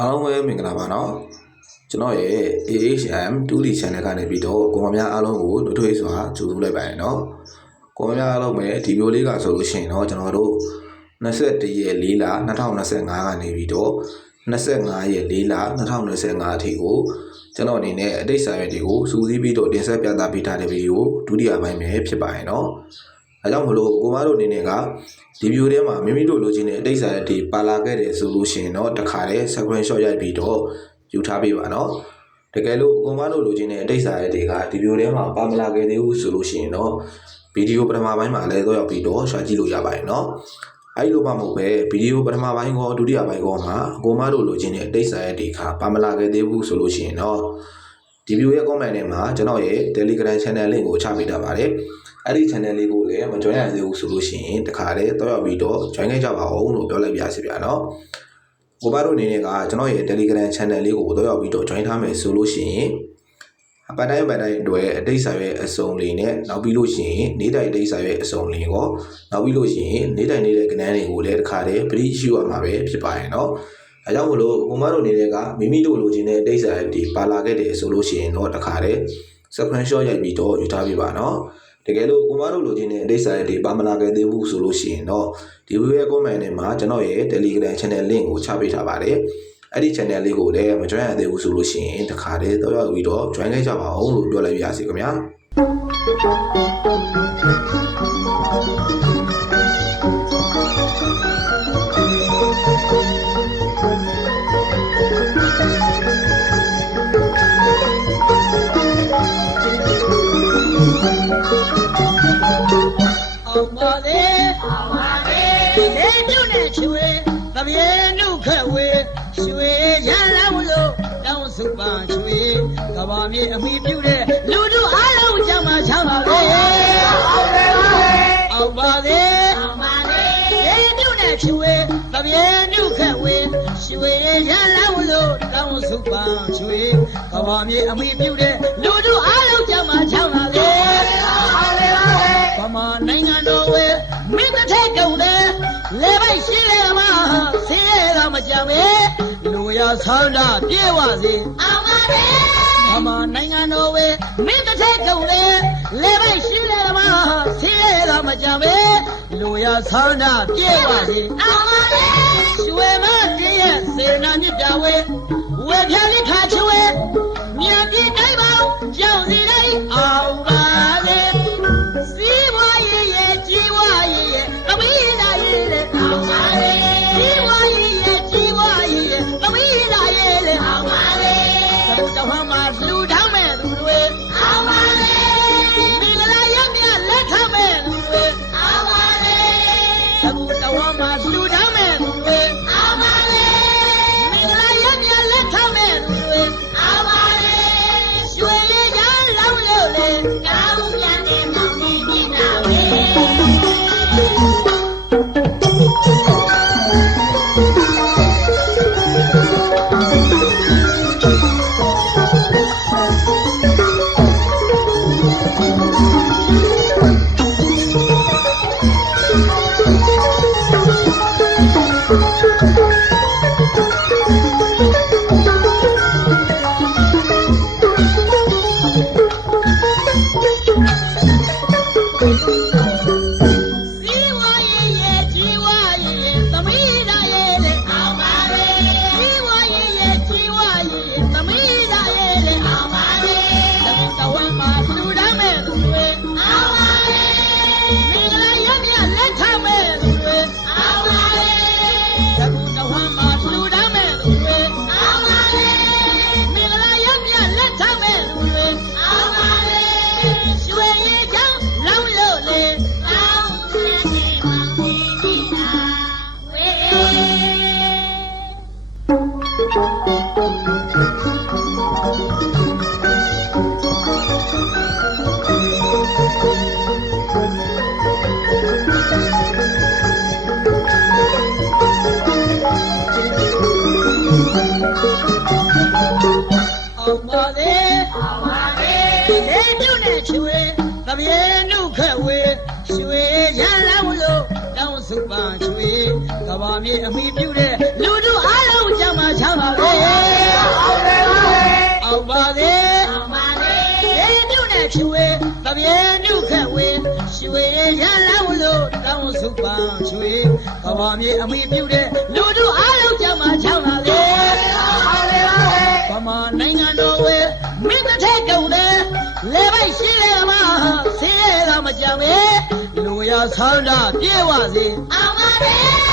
အားလုံးပဲမင်္ဂလာပါနော်ကျွန်တော်ရဲ့ AHM 2D channel ကနေပြီးတော့ကိုမများအားလုံးကိုနှုတ်ထွေးစွာကြိုဆိုလိုက်ပါရနော်ကိုမများအားလုံးပဲဒီဗီဒီယိုလေးကဆိုလို့ရှိရင်တော့ကျွန်တော်တို့21ရက်4လ2025ကနေပြီးတော့25ရက်4လ2025အထိကိုကျွန်တော်အနေနဲ့အတိတ်စာရွက်တွေကိုစူးစီးပြီးတော့တင်ဆက်ပြသပေးထားတဲ့ဗီဒီယိုဒုတိယပိုင်းပဲဖြစ်ပါရဲ့နော်အဲကြောင့်မလို့ကိုမတို့အနေနဲ့ကဒီဗီဒီယိုထဲမှာမိမိတို့လိုချင်တဲ့အတိတ်စာရွက်တွေပါလာခဲ့တယ်ဆိုလို့ရှိရင်တော့တခါတည်း screenshot ရိုက်ပြီးတော့ယူထားပေးပါနော်တကယ်လို့ကိုမတို့လိုချင်တဲ့အတိတ်စာရွက်တွေကဒီဗီဒီယိုထဲမှာပါမလာခဲ့သေးဘူးဆိုလို့ရှိရင်တော့ဗီဒီယိုပထမပိုင်းမှာလည်းတော့ရောက်ပြီးတော့ရှာကြည့်လို့ရပါတယ်နော်အဲ့လိုမှမဟုတ်ပဲဗီဒီယိုပထမပိုင်းကောဒုတိယပိုင်းကောမှာကိုမတို့လိုချင်တဲ့အတိတ်စာရွက်တွေပါမလာခဲ့သေးဘူးဆိုလို့ရှိရင်တော့ဒီဗီဒီယိုရဲ့ comment ထဲမှာကျွန်တော်ရဲ့ Telegram channel link ကိုချပေးထားပါတယ်အဲ့ဒီ channel လေးကိုလည်းမ join ရသေးဘူးဆိုလို့ရှိရင်တခါတည်းတော့ရောက်ပြီးတော့ join ခဲ့ကြပါဦးလို့ပြောလိုက်ပါစီဗျာနော်ကိုမတို့အနေနဲ့ကကျွန်တော်ရဲ့ Telegram channel လေးကိုတော့ရောက်ပြီးတော့ join ထားမယ်ဆိုလို့ရှိရင်အပတ်တိုင်းအတွက်အတိတ်စာရွက်အစုံလေးနဲ့နောက်ပြီးလို့ရှိရင်နေ့တိုင်းအတိတ်စာရွက်အစုံလေးကိုနောက်ပြီးလို့ရှိရင်နေ့တိုင်းကဏ္ဍတွေကိုလည်းတခါတည်းပရိရှိရမှာပဲဖြစ်ပါရဲ့နော်အဲကြောင့်မလို့ကိုမတို့အနေနဲ့ကမိမိတို့လိုချင်တဲ့အတိတ်စာရွက်ဒီပါလာခဲ့တယ်ဆိုလို့ရှိရင်တော့တခါတည်း screenshot ရိုက်ပြီးတော့ယူထားပြပါနော်တကယ်လို့ကိုမတို့လိုချင်တဲ့အတိတ်စာရွက်ဒီပါမလာခဲ့သေးဘူးဆိုလို့ရှိရင်တော့ဒီဗီဒီယိုရဲ့ comment ထဲမှာကျွန်တော်ရဲ့ Telegram channel link ကိုချပေးထားပါတယ်အဲ့ဒီ channel လေးကိုလည်းမ join ရသေးဘူးဆိုလို့ရှိရင်တခါတည်းတော့ရောက်ပြီးတော့ join ခဲ့ကြပါဦးလို့ပြောလိုက်ပါရစေခင်ဗျာအောင်ပါလေလေကျွနဲ့ချွေသပြေနုခက်ဝေရွှေရလာလို့တောင်းစုပန်ချွေကဘာမြေအမိပြုတဲ့လူတို့အားလုံးကြမှာချမ်းပါလေအောင်ပါလေလေကျွနဲ့ချွေသပြေနုခက်ဝေရွှေရလာလို့တောင်းစုပန်ချွေကဘာမြေအမိပြုတဲ့လူတို့အားလုံးကြမှာချမ်းပါလေဗမာနိုင်ငံတော်ဝဲမင်းတစ်ထက်ကုန်တယ်လေပိုက်ရှိလေမှာဆင်းရဲကမကြမ်းပဲလူရဆန္ဒပြေဝစေအောင်ပါလေဗမာနိုင်ငံတော်ဝဲမင်းတစ်ထက်ကုန်တယ်လေပိုက်ရှိလေမှာဆင်းရဲကမကြမ်းပဲလူရဆန္ဒပြေဝစေအောင်ပါလေရွှေမတည်းရဲ့စေနာမြစ်ပြဝဲဝဲပြလိခါချွေမြတ်ပြည်တိုင်းပေါင်းကြောက်စီတိုင်းအောင်ပါလေစီးပွားရေးရဲ့ကြီးပွားရေးရဲ့အမိလာရေးလေအောင်ပါလေစီးပွားရေးရဲ့ကြီးပွားရေးရဲ့အမိလာရေးလေအောင်ပါလေသဘုတ်တော်မှာလူထောင်းမဲ့သူတွေအောင်ပါလေမင်္ဂလာရမြလက်ထမဲ့သူတွေအောင်ပါလေသဘုတ်တော်မှာလူထောင်းမဲ့သူတွေအောင်ပါလေမင်္ဂလာရမြလက်ထမဲ့သူတွေအောင်ပါလေရွှေရည်ကြားလောင်းလို့လေကောင်းပြန်တဲ့မောင်နေမြင်တာပဲအောင်ပါလေလေကျွနဲ့ချွေသပြေနုခက်ဝေရွှေရလာလို့တောင်းစုပန်ချွေကဘာမြေအမိပြုတဲ့လူတို့အားလုံးကြမှာချမ်းပါလေ ပြေနုခက်ဝေရွှေရလန်းလို့တောင်းစုပန်းရွှေကဘာမြေအမိပြုတဲ့လူတို့အားလုံးကြောင့်မှချောင်းလာလေဗမာနိုင်ငံတော်ဝေမင်းတစ်ထက်ကုန်တယ်လေပိုက်ရှိလေမှာဆေးရကမကြံပဲလူရဆောင်းတာပြေဝစေအောင်ပါလေ